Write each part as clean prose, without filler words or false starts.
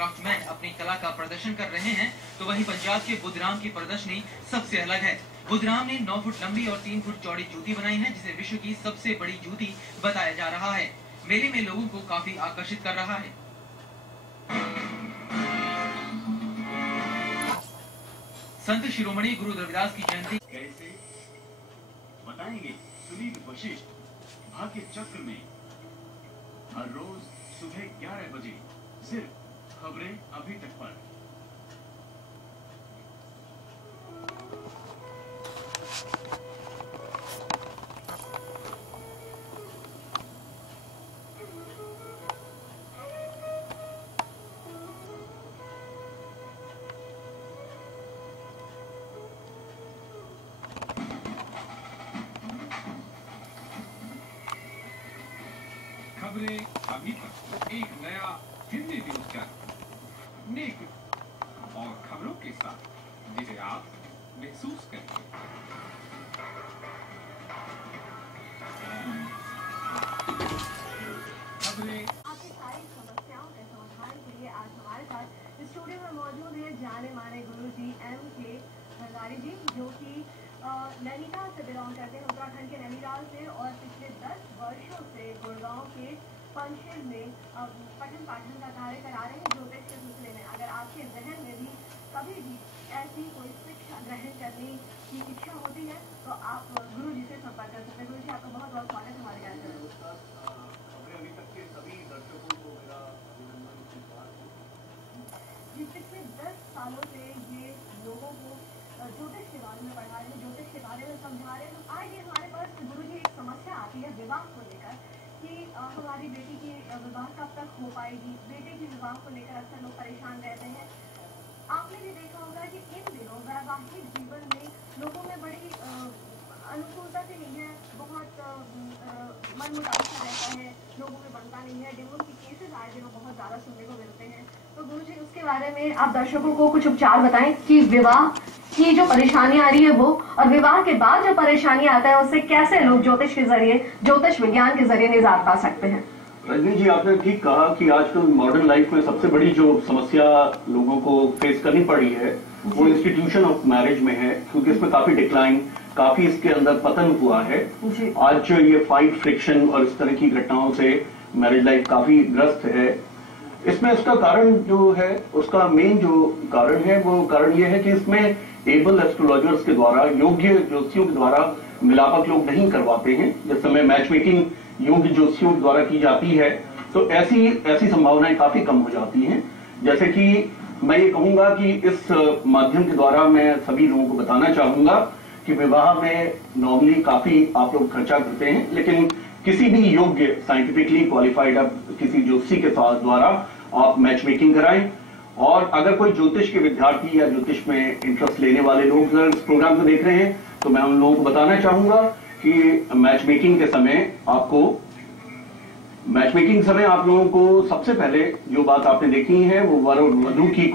Craftsman अपनी कला का प्रदर्शन कर रहे हैं, तो वहीं पंजाब के बुधराम की प्रदर्शनी सबसे अलग है। बुधराम ने 9 फुट लंबी और 3 फुट चौड़ी जूती बनाई है, जिसे विश्व की सबसे बड़ी जूती बताया जा रहा है। मेले में लोगों को काफी आकर्षित कर रहा है। संत शिरोमणि गुरु रविदास की जयंती कैसे बताएंगे सुनील वशिष्ठ। भाग्य चक्र में हर रोज सुबह 11 बजे सिर्फ खबरें अभी तक पर। खबरें अभी तक एक नया हिंदी न्यूज चैनल नेक और खबरों के साथ जिसे आप महसूस करेंगे। खबरें आपकी सारी समस्याओं के समाधान के लिए आज हमारे साथ स्टूडियो में मौजूद है जाने माने गुरुजी M.K. भंडारी जी, जो कि नैनीताल से बिलोंग करते हैं, उत्तराखंड के नैनीताल से, और पिछले 10 वर्षों से गुड़गांव के पंचशील में पठन पाठन का कार्य करा रहे हैं ज्योतिष के सिलसिले में। अगर आपके जहन में भी कभी भी ऐसी कोई शिक्षा ग्रहण करने की इच्छा होती है तो आप गुरु जी से संपर्क कर सकते हैं। गुरु जी, आपका बहुत बहुत स्वागत है हमारे कार्यक्रम में। अभी तक के सभी दर्शकों को मेरा अभिनंदन। पिछले 10 सालों से ये लोगों को ज्योतिष के बारे में पढ़ा रहे हैं, ज्योतिष के बारे में समझा रहे हैं। तो आज ये हमारे पास गुरु जी एक समस्या आती है विवाह को लेकर कि हमारी बेटी की विवाह कब तक हो पाएगी। बेटे की विवाह को लेकर अक्सर लोग परेशान रहते हैं। आपने भी देखा होगा कि इन दिनों वैवाहिक जीवन में लोगों में बड़ी अनुकूलता से नहीं है, बहुत मनमुटाव सा रहता है, लोगों में बनता नहीं है। डिवोर्स की केसेस आए दिनों बहुत ज्यादा सुनने को मिलते हैं। तो गुरु जी, उसके बारे में आप दर्शकों को कुछ उपचार बताएं कि विवाह की जो परेशानी आ रही है वो, और विवाह के बाद जो परेशानी आता है उससे कैसे लोग ज्योतिष के जरिए, ज्योतिष विज्ञान के जरिए निजात पा सकते हैं। रजनी जी, आपने ठीक कहा कि आजकल मॉडर्न लाइफ में सबसे बड़ी जो समस्या लोगों को फेस करनी पड़ी है वो इंस्टीट्यूशन ऑफ मैरिज में है, क्योंकि इसमें काफी डिक्लाइन, काफी इसके अंदर पतन हुआ है। आज ये फाइट, फ्रिक्शन और इस तरह की घटनाओं से मैरिज लाइफ काफी ग्रस्त है। इसमें उसका कारण जो है, उसका मेन जो कारण है वो कारण ये है कि इसमें एबल एस्ट्रोलॉजर्स के द्वारा, योग्य ज्योतिषियों के द्वारा मिलावट लोग नहीं करवाते हैं। जिस समय मैच मेकिंग योग्य ज्योतिषियों के द्वारा की जाती है तो ऐसी संभावनाएं काफी कम हो जाती हैं। जैसे कि मैं ये कहूंगा कि इस माध्यम के द्वारा मैं सभी लोगों को बताना चाहूंगा कि विवाह में नॉर्मली काफी आप लोग खर्चा करते हैं, लेकिन किसी भी योग्य साइंटिफिकली क्वालिफाइड किसी ज्योतिषी के साथ द्वारा आप मैच मेकिंग कराएं। और अगर कोई ज्योतिष के विद्यार्थी या ज्योतिष में इंटरेस्ट लेने वाले लोग इस प्रोग्राम को देख रहे हैं तो मैं उन लोगों को बताना चाहूंगा कि मैच मेकिंग के समय आप लोगों को सबसे पहले जो बात आपने देखी है वो वर और वधू की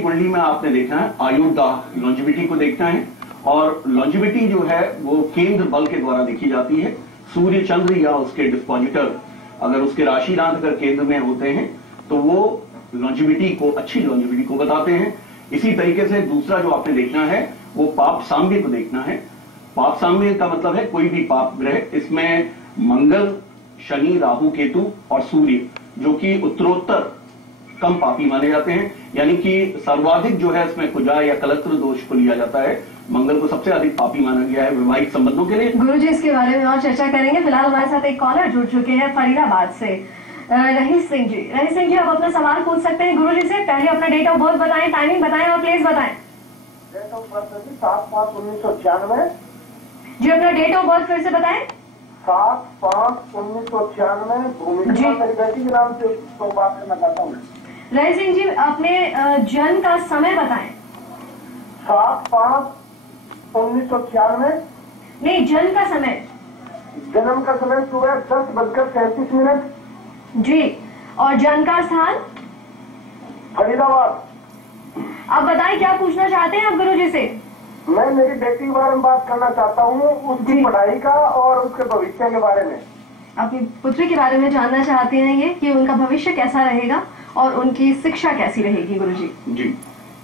कुंडली में आपने देखना है आयुर्दाह, लॉन्जिविटी को देखना है। और लॉन्जिविटी जो है वो केंद्र बल के द्वारा देखी जाती है। सूर्य, चंद्र या उसके डिस्पोजिटर अगर उसके राशि नाथ अगर केंद्र में होते हैं तो वो लॉन्जिविटी को, अच्छी लॉन्जिविटी को बताते हैं। इसी तरीके से दूसरा जो आपने देखना है वो पाप साम्य को देखना है। पाप साम्य का मतलब है कोई भी पाप ग्रह, इसमें मंगल, शनि, राहु, केतु और सूर्य जो कि उत्तरोत्तर कम पापी माने जाते हैं, यानी कि सर्वाधिक जो है इसमें कुजा या कलत्र दोष को लिया जाता है। मंगल को सबसे अधिक पापी माना गया है वैवाहिक संबंधों के लिए। गुरुजी, इसके बारे में और चर्चा करेंगे। फिलहाल हमारे साथ एक कॉलर जुड़ चुके हैं फरीदाबाद से, रहीस सिंह जी। रहीस सिंह जी, आप अपना सवाल पूछ सकते हैं गुरुजी से। पहले अपना डेट ऑफ बर्थ बताएं, टाइमिंग बताएं और प्लेस बताएं। Date of birth 7/5/1996। जी, अपना डेट ऑफ बर्थ फिर से बताएं। 7/5/1996। भूमिका मेरी बेटी के नाम से तो बात करना चाहता हूँ। रहीस सिंह जी, अपने जन्म का समय बताएं। 7/5/1996। नहीं, जन्म का समय। जन्म का समय सुबह 10:37। जी, और जन्म का स्थान फरीदाबाद। अब बताएं क्या पूछना चाहते हैं आप गुरुजी से। मैं मेरी बेटी के बारे में बात करना चाहता हूँ, उसकी पढ़ाई का और उसके भविष्य के बारे में। अपनी पुत्री के बारे में जानना चाहते हैं ये कि उनका भविष्य कैसा रहेगा और उनकी शिक्षा कैसी रहेगी गुरुजी। जी,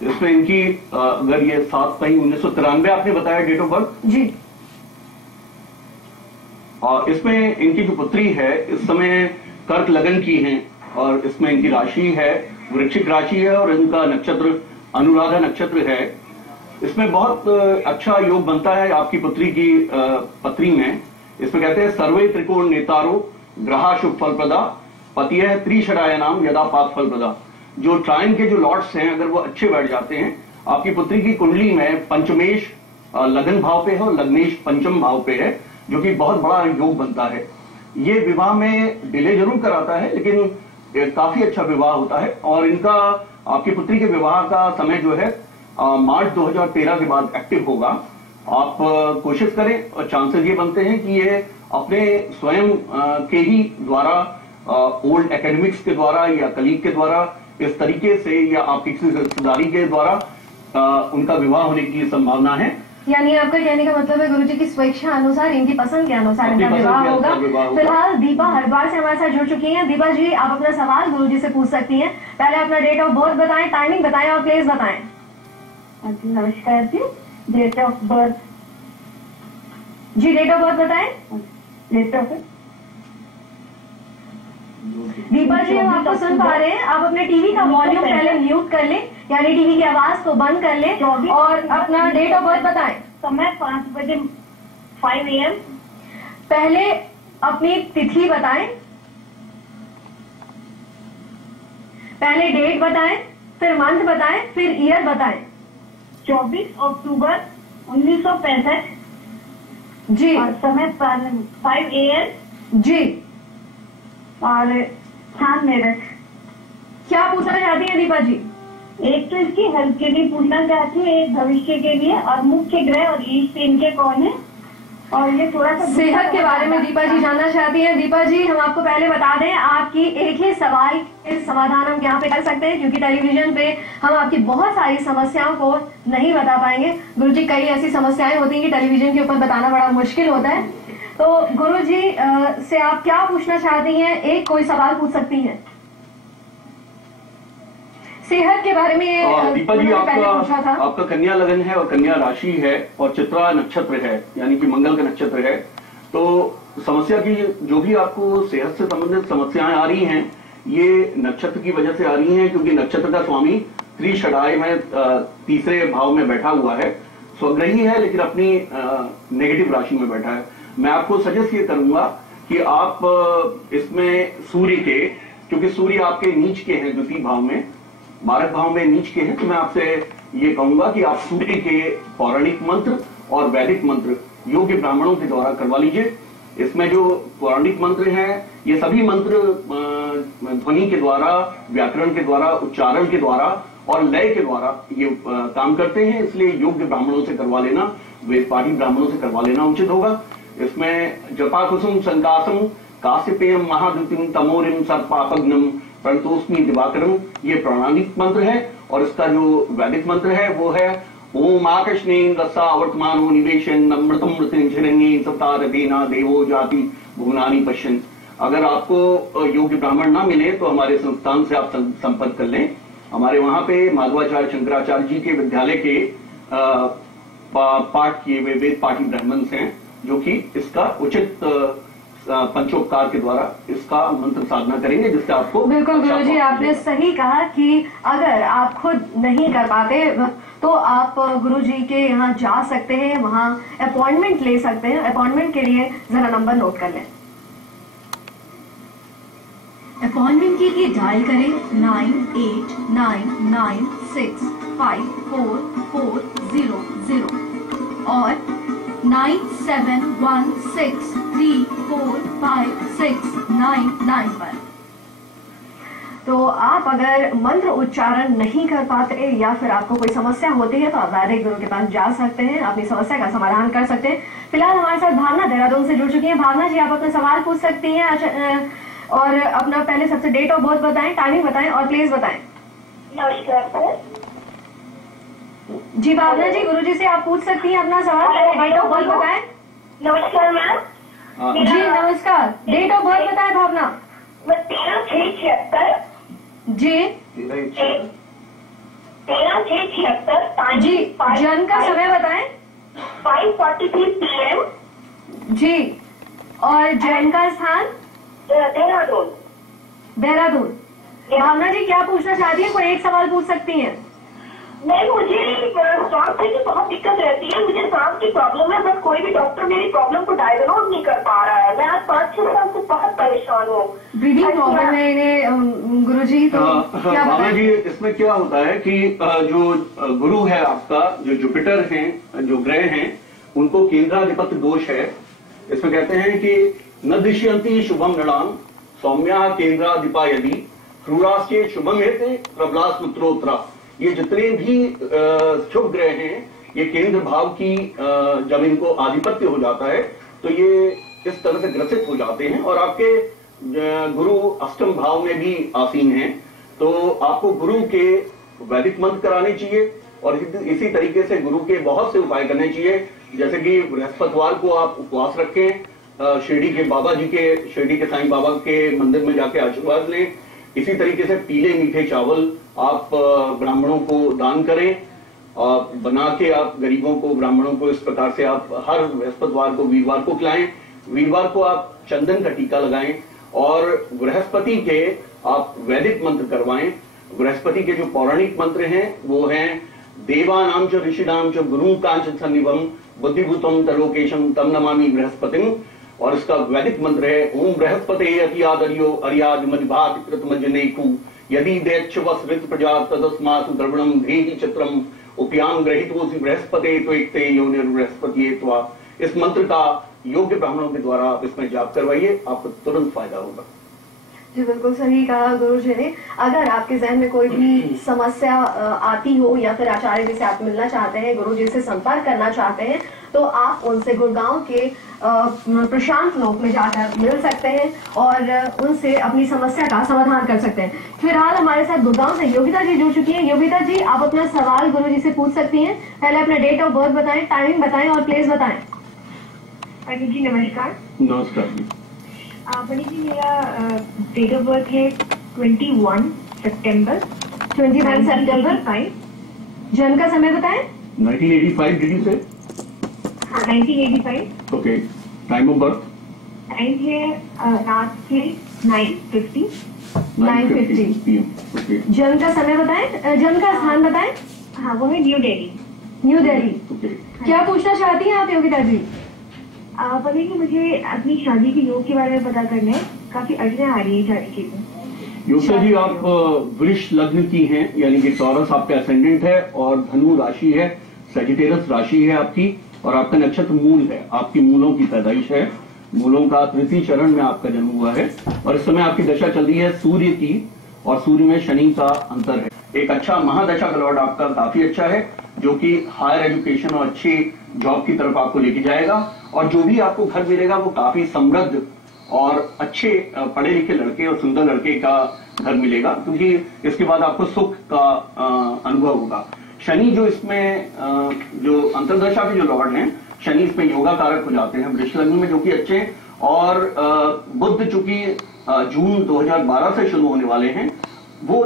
इसमें इनकी अगर ये 7 मई 1993 आपने बताया डेट ऑफ बर्थ जी, और इसमें इनकी जो पुत्री है इस समय कर्क लगन की है और इसमें इनकी राशि है वृश्चिक राशि है और इनका नक्षत्र अनुराधा नक्षत्र है। इसमें बहुत अच्छा योग बनता है आपकी पुत्री की पत्री में। इसमें कहते हैं सर्वे त्रिकोण नेतारो ग्रहा शुभ फल प्रदा पतिय त्रिशराय नाम यदा पाप फल प्रदा। जो ट्रायन के जो लॉर्ड्स हैं अगर वो अच्छे बैठ जाते हैं, आपकी पुत्री की कुंडली में पंचमेश लगन भाव पे है और लग्नेश पंचम भाव पे है, जो कि बहुत बड़ा योग बनता है। ये विवाह में डिले जरूर कराता है लेकिन काफी अच्छा विवाह होता है। और इनका आपकी पुत्री के विवाह का समय जो है मार्च 2013 के बाद एक्टिव होगा। आप कोशिश करें और चांसेस ये बनते हैं कि ये अपने स्वयं के ही द्वारा ओल्ड एकेडमिक्स के द्वारा या कलीग के द्वारा इस तरीके से या आपकी किसी रिश्तेदारी के द्वारा उनका विवाह होने की संभावना है। यानी आपका कहने का मतलब है गुरुजी की स्वेच्छा अनुसार, इनकी पसंद के अनुसार इनका विवाह होगा। फिलहाल दीपा हरिद्वार से हमारे साथ जुड़ चुकी हैं। दीपा जी, आप अपना सवाल गुरुजी से पूछ सकती हैं। पहले अपना डेट ऑफ बर्थ बताएं, टाइमिंग बताएं और प्लेस बताएं। नमस्कार जी, डेट ऑफ बर्थ जी, डेट ऑफ बर्थ बताएं। डेट ऑफ दीपा जी, हम आपको सुन पा रहे हैं। आप अपने टीवी का वॉल्यूम पहले म्यूट कर लें, यानी टीवी की आवाज को बंद कर लें और अपना डेट ऑफ बर्थ बताएं। समय 5 बजे 5 AM। पहले अपनी तिथि बताएं, पहले डेट बताएं, फिर मंथ बताएं, फिर ईयर बताएं। 24 अक्टूबर 1965 जी, और समय 5 AM जी। और स्थान मेरठ। क्या पूछना चाहती हैं दीपा जी? एक तो इसकी हेल्थ के लिए पूछना चाहती हूँ, एक भविष्य के लिए, और मुख्य ग्रह और ईस्ट इनके कौन है, और ये थोड़ा सा सेहत के बारे में दीपा जी जानना चाहती हैं। दीपा जी, हम आपको पहले बता दें, आपकी एक ही सवाल के समाधान हम यहाँ पे कर सकते हैं, क्योंकि टेलीविजन पे हम आपकी बहुत सारी समस्याओं को नहीं बता पाएंगे। गुरुजी, कई ऐसी समस्याएं होती हैं कि टेलीविजन के ऊपर बताना बड़ा मुश्किल होता है। तो गुरुजी से आप क्या पूछना चाहती हैं? एक कोई सवाल पूछ सकती हैं सेहत के बारे में। दीपा जी, आपका कन्या लगन है और कन्या राशि है और चित्रा नक्षत्र है, यानी कि मंगल का नक्षत्र है। तो समस्या की जो भी आपको सेहत से संबंधित समस्याएं आ रही हैं, ये नक्षत्र की वजह से आ रही हैं, क्योंकि नक्षत्र का स्वामी त्रिशराय में तीसरे भाव में बैठा हुआ है, स्वग्रही है लेकिन अपनी नेगेटिव राशि में बैठा है। मैं आपको सजेस्ट ये करूंगा कि आप इसमें सूर्य के, क्योंकि सूर्य आपके नीच के हैं द्वितीय भाव में, मारक भाव में नीच के हैं, तो मैं आपसे ये कहूंगा कि आप सूर्य के पौराणिक मंत्र और वैदिक मंत्र योग्य ब्राह्मणों के द्वारा करवा लीजिए। इसमें जो पौराणिक मंत्र हैं, ये सभी मंत्र ध्वनि के द्वारा, व्याकरण के द्वारा, उच्चारण के द्वारा और लय के द्वारा ये काम करते हैं, इसलिए योग्य ब्राह्मणों से करवा लेना, वेदपाठी ब्राह्मणों से करवा लेना उचित होगा। इसमें जपा कुसुम संकासम काश्यपेयम महाद्युतिम तमोरिम सर्पापग्नम प्रणतोस्मी दिवाकरम, ये पौराणिक मंत्र है। और इसका जो वैदिक मंत्र है वो है ओम आकर्षणेन रसा वर्तमानो निवेशन अमृतम मृतिरण्ये सप्तारतेना देवो जाति भुवनानि पश्यन्। अगर आपको योग्य ब्राह्मण ना मिले तो हमारे संस्थान से आप संपर्क कर लें। हमारे वहां पे माधवाचार्य शंकराचार्य जी के विद्यालय के पाठ किए हुए वेद पाठी ब्राह्मण हैं, जो कि इसका उचित पंचोपकार के द्वारा इसका मंत्र साधना करेंगे, जिससे आपको। बिल्कुल गुरुजी, आपने सही कहा कि अगर आप खुद नहीं कर पाते तो आप गुरुजी के यहाँ जा सकते हैं, वहाँ अपॉइंटमेंट ले सकते हैं। अपॉइंटमेंट के लिए जरा नंबर नोट कर लें। अपॉइंटमेंट के लिए डायल करें 9899654400 और 9716345699 पर। तो आप अगर मंत्र उच्चारण नहीं कर पाते या फिर आपको कोई समस्या होती है तो आप डायरेक्ट गुरु के पास जा सकते हैं, अपनी समस्या का समाधान कर सकते हैं। फिलहाल हमारे साथ भावना देहरादून से जुड़ चुकी है। भावना जी, आप अपना सवाल पूछ सकती हैं और अपना पहले सबसे डेट ऑफ बर्थ बताएं, टाइमिंग बताएं और प्लेस बताएं। नमस्कार सर। जी भावना जी, गुरुजी से आप पूछ सकती हैं अपना सवाल, पहले डेट ऑफ बर्थ बताएं। नमस्कार मैम। जी नमस्कार, डेट ऑफ बर्थ बताएं भावना। 13/6/76। जी 13/6/76। जी, जन्म का समय बताएं। 5:43 PM। जी, और जन्म का स्थान देहरादून। देहरादून। भावना जी क्या पूछना चाहती है? कोई एक सवाल पूछ सकती हैं। नहीं, मुझे स्वास्थ्य की बहुत दिक्कत रहती है, मुझे सांस की प्रॉब्लम है, बट कोई भी डॉक्टर मेरी प्रॉब्लम को डायग्नोज नहीं कर पा रहा है। मैं आज 5-6 साल से बहुत परेशान हूँ। ब्रीदिंग प्रॉब्लम है इन्हें गुरुजी, तो क्या भावना बताएं? जी, इसमें क्या होता है कि जो गुरु है आपका, जो जुपिटर हैं, जो ग्रह हैं, उनको केंद्राधिपत्य दोष है। इसमें कहते हैं कि न दृश्यंती शुभम नृणाम सौम्या केंद्राधिपा यदि क्रूरास्ते शुभम हेते प्रबलास पुत्रोत्तरा। ये जितने भी शुभ ग्रह हैं, ये केंद्र भाव की जब इनको आधिपत्य हो जाता है तो ये इस तरह से ग्रसित हो जाते हैं। और आपके गुरु अष्टम भाव में भी आसीन हैं, तो आपको गुरु के वैदिक मंत्र कराने चाहिए और इसी तरीके से गुरु के बहुत से उपाय करने चाहिए। जैसे कि बृहस्पतिवार को आप उपवास रखें, शिरडी के बाबा जी के, शिरडी के साईं बाबा के मंदिर में जाके आशीर्वाद लें। इसी तरीके से पीले मीठे चावल आप ब्राह्मणों को दान करें, बना के आप गरीबों को, ब्राह्मणों को इस प्रकार से आप हर बृहस्पतिवार को, वीरवार को खिलाएं। वीरवार को आप चंदन का टीका लगाएं और बृहस्पति के आप वैदिक मंत्र करवाएं। बृहस्पति के जो पौराणिक मंत्र हैं वो हैं देवानाम च ऋषिणाम च गुरु कांच सन्निभम बुद्धिभूतम तलोकेशम तम नमामि बृहस्पतिम। और इसका वैदिक मंत्र है ओम बृहस्पते अतियादर्यो अर्याद मदिभात कृतमजनेकु यदि दैच्छवसृत प्रजा तदस्मासु द्रवणम धेहि चित्रम उपयाम ग्रहीतोसि बृहस्पते त्वैक्ते योनिर् बृहस्पतिये त्वा। इस मंत्र का योग्य ब्राह्मणों के द्वारा आप इसमें जाप करवाइए, आपको तुरंत फायदा होगा। जी बिल्कुल सही कहा गुरु जी ने। अगर आपके जहन में कोई भी समस्या आती हो या फिर आचार्य जी से आप मिलना चाहते हैं, गुरु जी से संपर्क करना चाहते हैं, तो आप उनसे गुड़गांव के प्रशांत लोक में जाकर मिल सकते हैं और उनसे अपनी समस्या का समाधान कर सकते हैं। फिलहाल हमारे साथ गुड़गांव से योगिता जी जुड़ चुकी हैं। योगिता जी, आप अपना सवाल गुरु जी से पूछ सकती हैं। पहले अपना डेट ऑफ बर्थ बताएं, टाइमिंग बताएं और प्लेस बताएं। पंडित जी नमस्कार। नमस्कार जी। पंडित जी, मेरा डेट ऑफ बर्थ है 21 सितंबर। 21 सितंबर। जन्म का समय बताएं। 1985 डिड यू से? 1985। Okay. Time of birth? Time है रात के 9:50 PM। ओके। जन्म का समय बताएं, जन्म का स्थान बताएं। हाँ, वो है new Delhi. New Delhi. Okay. क्या पूछना चाहती हैं आप योगिता जी? पंडित जी, मुझे अपनी शादी के योग के बारे में पता करना है, काफी अड़चने आ रही है सारी चीजें। योगिता जी, आप वृष लग्न की हैं, यानी कि टॉरस आपका एसेंडेंट है और धनु राशि है, सजिटेरस राशि है आपकी, और आपका नक्षत्र मूल है, आपकी मूलों की पैदाइश है। मूलों का तृतीय चरण में आपका जन्म हुआ है और इस समय आपकी दशा चल रही है सूर्य की, और सूर्य में शनि का अंतर है। एक अच्छा महादशा का लॉर्ड आपका काफी अच्छा है, जो कि हायर एजुकेशन और अच्छी जॉब की तरफ आपको लेके जाएगा। और जो भी आपको घर मिलेगा वो काफी समृद्ध और अच्छे पढ़े लिखे लड़के और सुंदर लड़के का घर मिलेगा, क्योंकि इसके बाद आपको सुख का अनुभव होगा। शनि जो इसमें जो अंतर्दशा के जो लॉर्ड हैं, शनि इसमें योगा कारक हो जाते हैं वृष लग्न में, जो कि अच्छे। और बुध चूंकि जून 2012 से शुरू होने वाले हैं, वो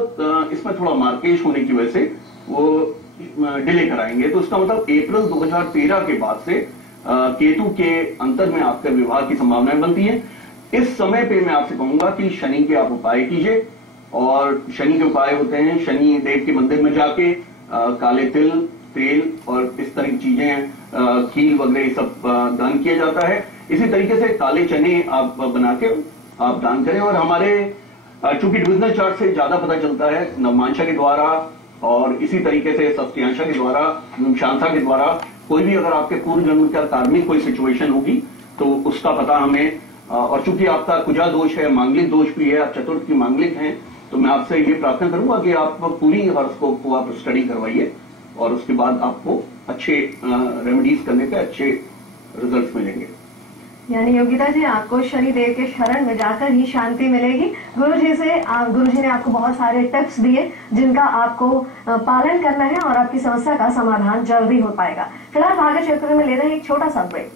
इसमें थोड़ा मार्केश होने की वजह से वो डिले कराएंगे। तो उसका मतलब अप्रैल 2013 के बाद से केतु के अंतर में आपके विवाह की संभावनाएं बनती है। इस समय पे मैं आपसे कहूंगा कि शनि के आप उपाय कीजिए, और शनि के उपाय होते हैं शनि देव के मंदिर में जाके काले तिल, तेल और इस तरह की चीजें, खील वगैरह सब दान किया जाता है। इसी तरीके से काले चने आप बना के आप दान करें। और हमारे चूंकि डिविजनल चार्ट से ज्यादा पता चलता है नवमांशा के द्वारा, और इसी तरीके से षष्ठ्यांशा के द्वारा, नवशांशा के द्वारा, कोई भी अगर आपके पूर्व जन्म का कार्मिक कोई सिचुएशन होगी तो उसका पता हमें। और चूंकि आपका कुजा दोष है, मांगलिक दोष भी है, आप चतुर्थ की मांगलिक हैं, तो मैं आपसे ये प्रार्थना करूंगा कि आप पूरी हॉरोस्कोप को आप स्टडी करवाइए, और उसके बाद आपको अच्छे रेमेडीज करने के अच्छे रिजल्ट्स मिलेंगे। यानी योगिता जी, आपको शनि देव के शरण में जाकर ही शांति मिलेगी। गुरुजी ने आपको बहुत सारे टिप्स दिए जिनका आपको पालन करना है और आपकी समस्या का समाधान जल्दी हो पाएगा। फिलहाल भाग्य क्षेत्र में ले रहे हैं एक छोटा सा break.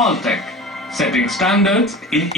Alltech, setting standards in